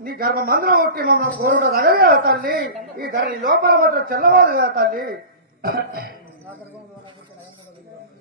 నీ గర్భమందులో ఒట్టి మమ్మల్ని కోరుట తగలిగా తల్లి ఈ ధరణి లోపల మాత్రం చెల్లవాదుగా తల్లి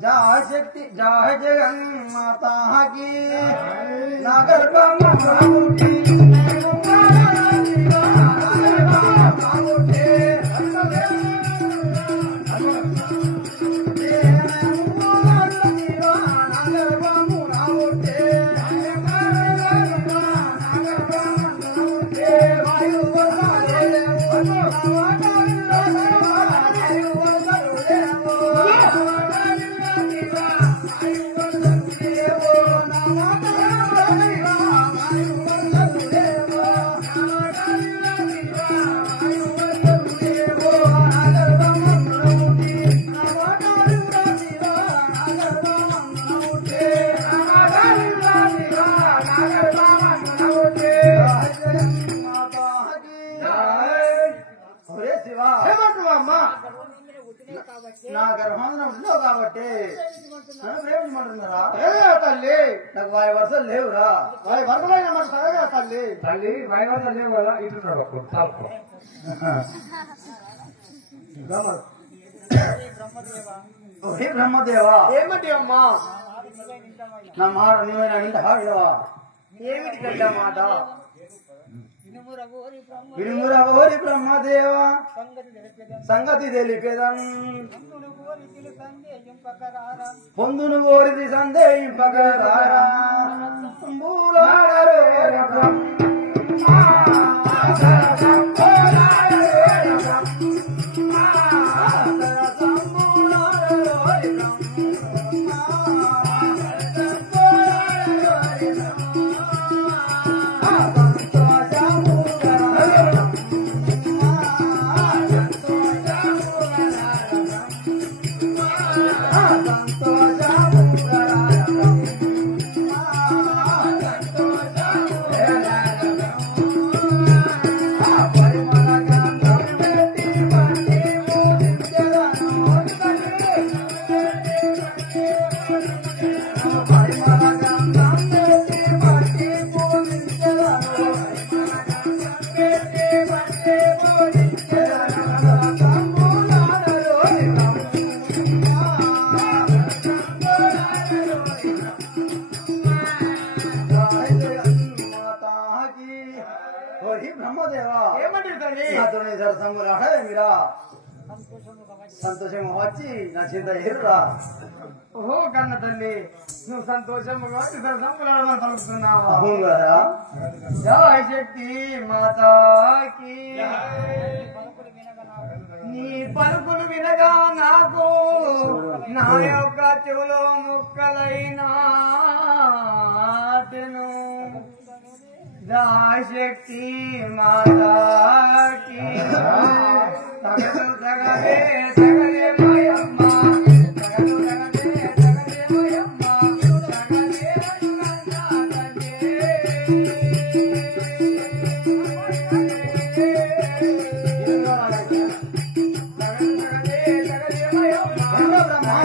जय शक्ति जय जगन माता की नागर నా గర్భంలో ఉన్నావు కాబట్టి నన్ను ప్రేమించమంటున్నారా తల్లి నాకు వారి వరుసలు లేవురా వారి వరదలైన మాకు తగగా తల్లి తల్లి వైవర్షాలు లేవు కదా ఇటున్నాడు బ్రహ్మదేవా ఏమిటి అమ్మా నా మాట నువ్వైనా వింటావా ఏమిటి గడ్డ మాట విడుమురా ఓరి బ్రహ్మదేవ సంగతి తెలిపేదన్ పొందును ఓరిది సందేహింపగరారా బ్రహ్మదేవా ఏమిటి తల్లి మీరా సంతోషంగా వచ్చి నా చింత ఎరురా ఓహో కన్న తల్లి నువ్వు సంతోషంగా సంపులను పలుకుతున్నావా అవును కదా జయ శక్తి మాతాకి నీ పలుకులు వినగా నాకు నా యొక్క చెవులో ముక్కలైనా జయ శక్తి మాతాకి తగదు తగదే తగదే మాయమ్మ తగదు తగదే తగదే మాయమ్మ తగదే బ్రహ్మ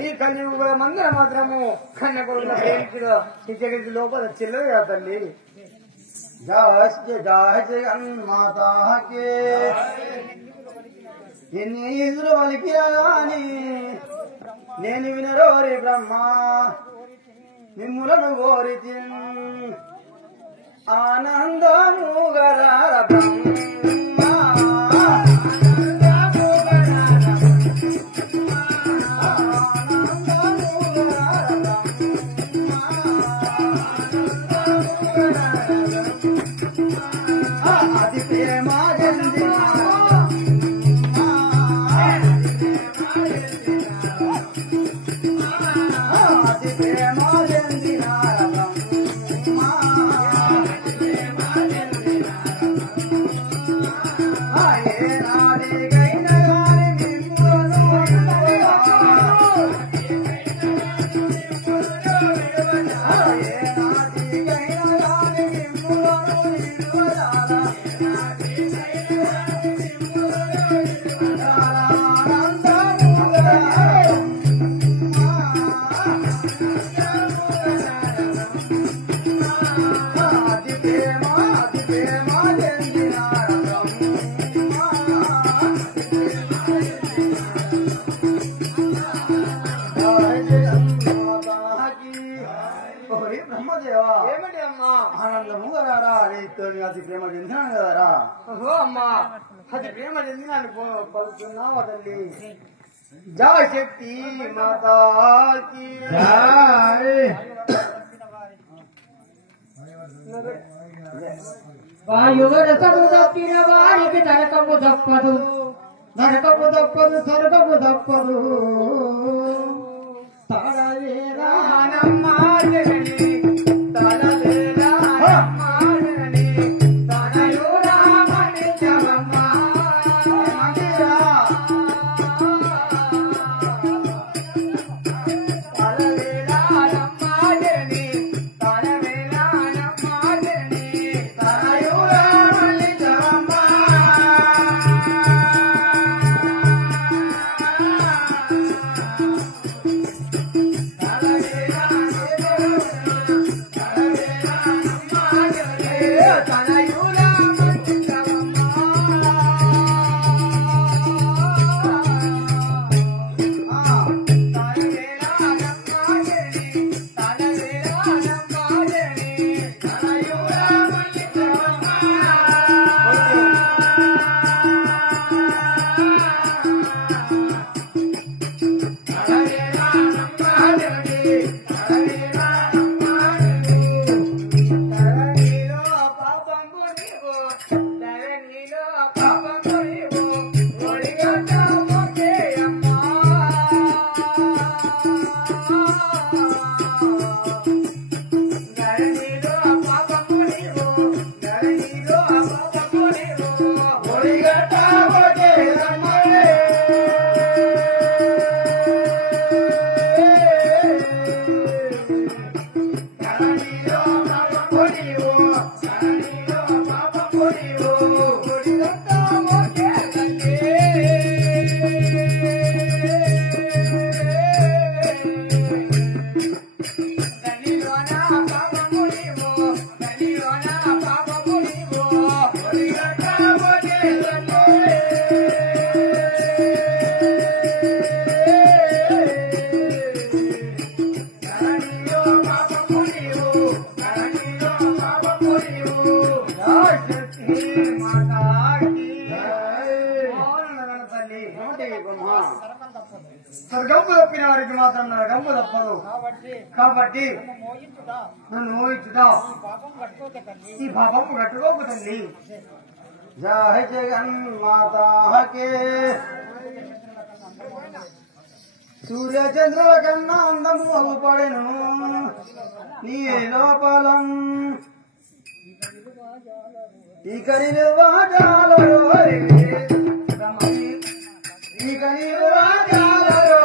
ఈ కలియుగ మందర మాత్రము కన్న కొడుకుల ప్రేమికుడు ఇచ్చగడి లోపల చెల్లదు కదా తల్లి. మాతా ఎన్ని ఈదులు వలికిరా గాని నేను వినరోరి బ్రహ్మ మిమ్ములను కోరి ఆనందము గరార బ్రహ్మ ఏమిటి అమ్మా? ఆనందము కదారా నీతో అది ప్రేమ చెందినాను కదరా. ఓహో అమ్మా, అది ప్రేమ చెందినాను పలుకుతున్నావా తల్లి? జయ శక్తి మాతాకి వాయువరసము తప్పిన వారికి నరకము తప్పదు, నరకము తప్పదు, స్వర్గము తప్పదు. తడవేరా బ్రహ్మ స్వర్గంపు తప్పిన వారికి మాత్రం నరకంపు తప్పదు కాబట్టి నన్ను మోయించుదా ఈ పాపము కట్టుకోకు తల్లి జయ జగన్మాత కే సూర్య చంద్రుల కన్నా అందము అగుపడెను నీ లోపలం ఈ కరిలు వాటాలో ఈ కరిలు వాటాలో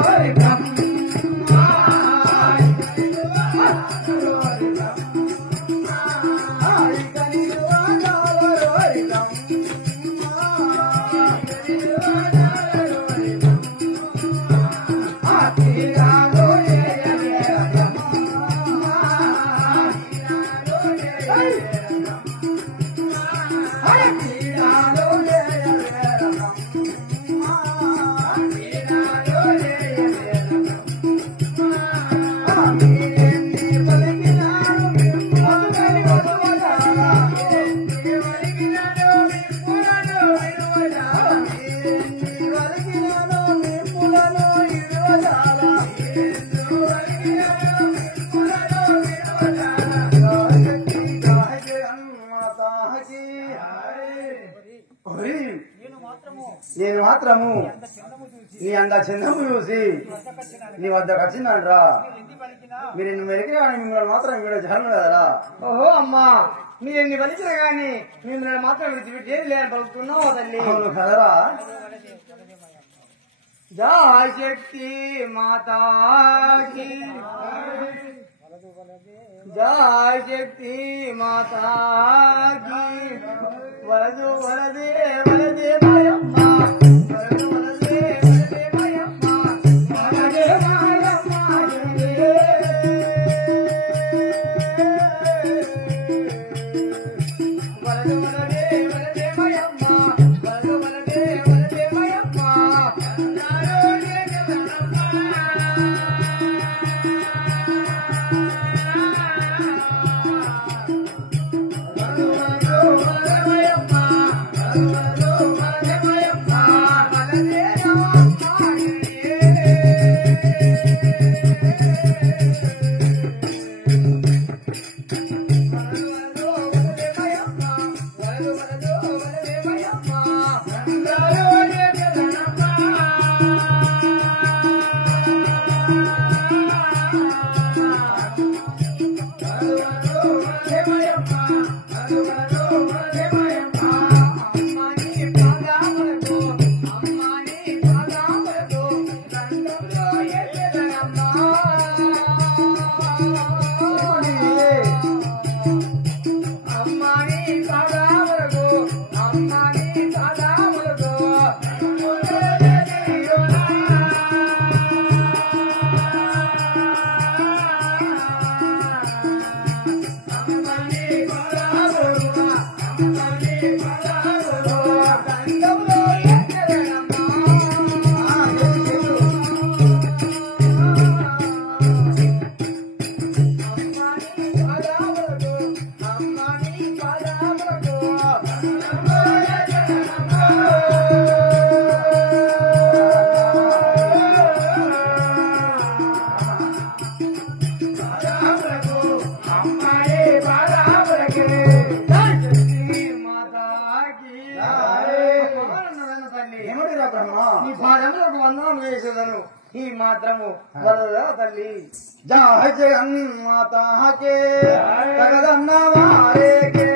నేను మాత్రము నీ అంద చిన్నము చూసి నీ వద్దకు వచ్చిందంట్రా మీరు ఎన్ని మెరికినా కానీ మిమ్మల్ని మాత్రం వీడ జగన్ కదరా. ఓహో అమ్మా మీరు ఎన్ని పలికిన గాని మిమ్మల్ని మాత్రం విడిచిపెట్టేది లేని పలుకుతున్నావు తల్లి. అవును కదరా. జయ శక్తి మాతాకి జయ శక్తి మాతాకి వరదు వరదే వరదే భయమ్మ వరదు వరదే వరదే భయమ్మ వరదే భయమ్మ వరదు వరదే వరదే భయమ్మ వరదు వరదే వరదే భయమ్మ ఈ మాత్రము వరదా తల్లి. జయ జగన్మాత కే జగదన్న వారేకే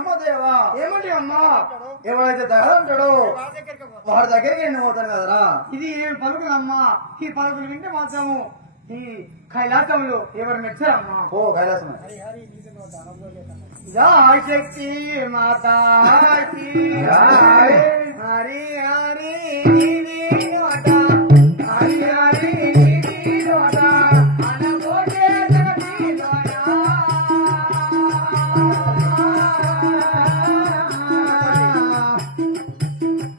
బ్రహ్మదేవా ఏమంటే అమ్మా ఎవరైతే తగలంటాడో వాడి దగ్గరికి నేను పోతాను కదరా. ఇది ఏమి పలుకులమ్మా, ఈ పలుకులు వింటే మాత్రము ఈ కైలాసంలో ఎవరు మెచ్చారమ్మా. ఓ కైలాసం జయ శక్తి మాతాకి హరి హరి నీది నోట హరి హరి నీది నోట అనబోటే జగతి నోట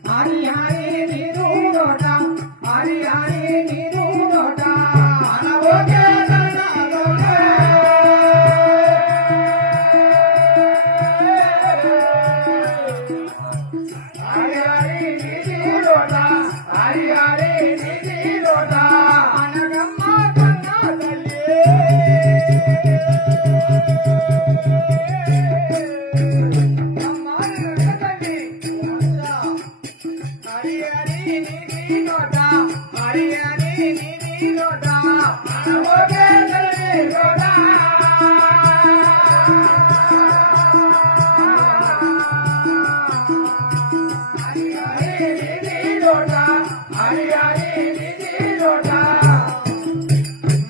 హరి హరి నీదు నోట హరి హరి నీదు నోట అనబోటే జగతి నోట హరి హరి నీది నోట హరి హరి నీది నోట అనగమ్మ కన్నా తల్లి హరి హరి నీది నోట హరి హరి నీది నోట అనబోటే జగతి నోట హరి హరి నీది నోట హరి హరి నీది నోట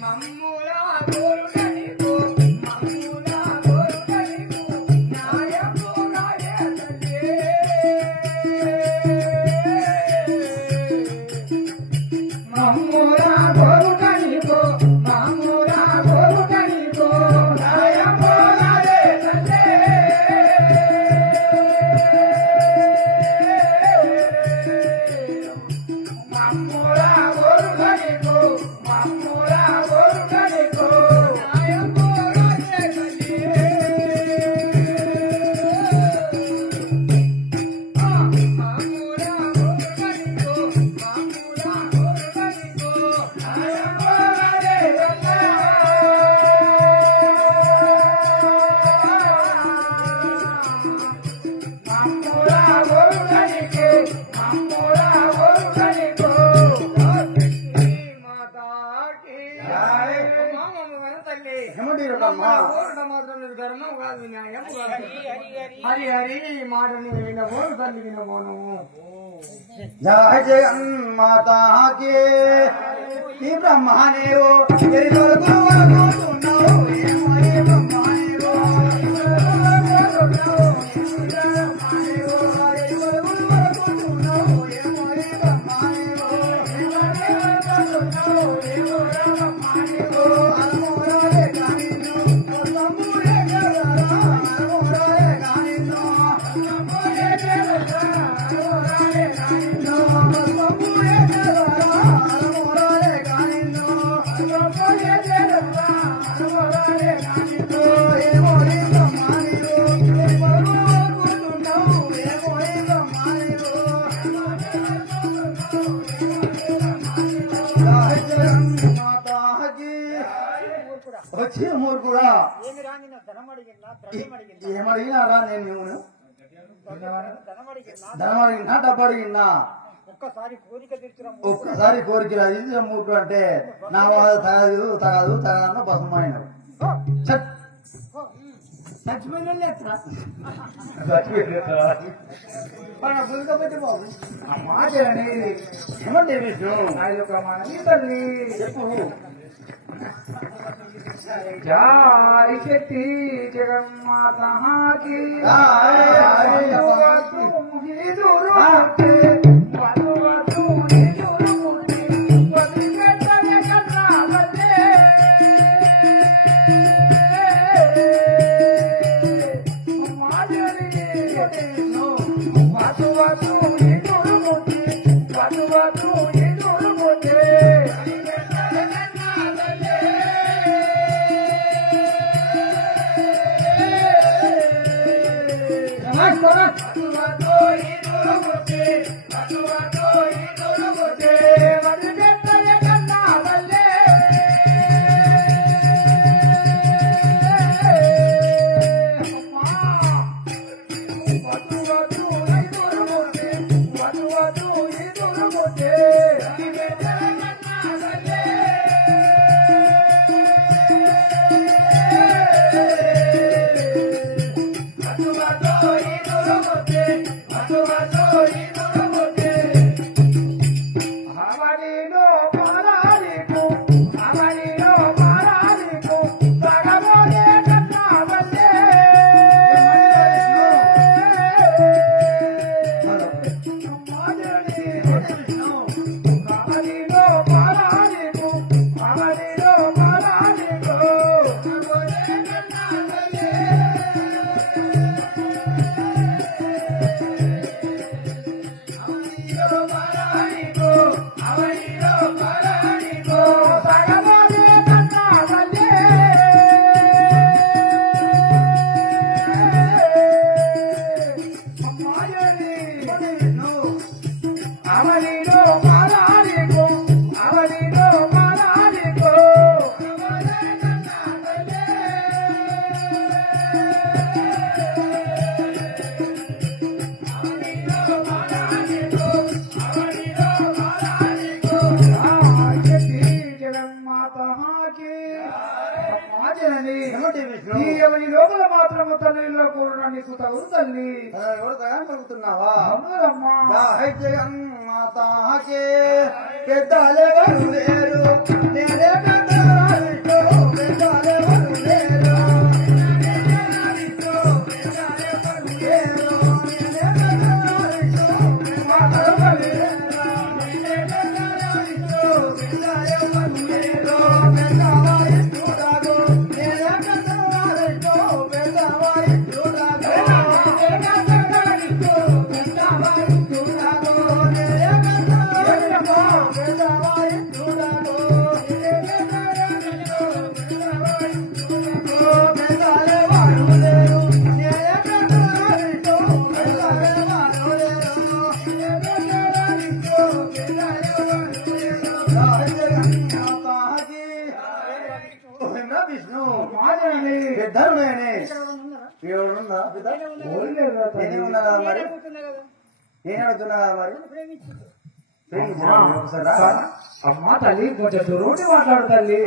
మమ్ములా గోరుడనికు మమ్ములా గోరుడనికు న్యాయము నాయసే మమ్ములా గోరుడనికు మమ్ములా గోరుడనికు న్యాయము నాయసే మమ్ములా గోరుడనికు మమ్ములా గోరుడనికు న్యాయము నాయసే హరి హరి మాటని వినబోను తల్లి వినబోను జయ జగన్మాతా కే ఈ బ్రహ్మనేవో ఎరి తొలగు వరకున్నావు ఏమో ఈ బ్రహ్మనేవో వచ్చి మూర్ఖుడా ఏమడిగినారా నేను ధనం అడిగినా డబ్బు అడిగినా ఒక్కసారి కోరిక ఇది మూర్ఖుడు అంటే నా తగదు తగదు తగదన్న బసమైన చచ్చిపోయిన బాబు ఆ మాట ఏమంటే విష్ణు తల్లి చెప్పు జయ శక్తి జగన్మాతాకి Batu batu లోపల మాత్రము తల్లిలో కూడా నీకు తగు తల్లి పలుకుతున్నావా అమ్మా మాతాకే పెద్దలెవరు లేరు నేనే పెద్దవారితో పెద్దలెవరు లేరు విష్ణు పెద్దరునే ఏమన్నా మరి నేను అడుగుతున్నా మరి అమ్మా తల్లి కొంచెం దూరం మాట్లాడు తల్లి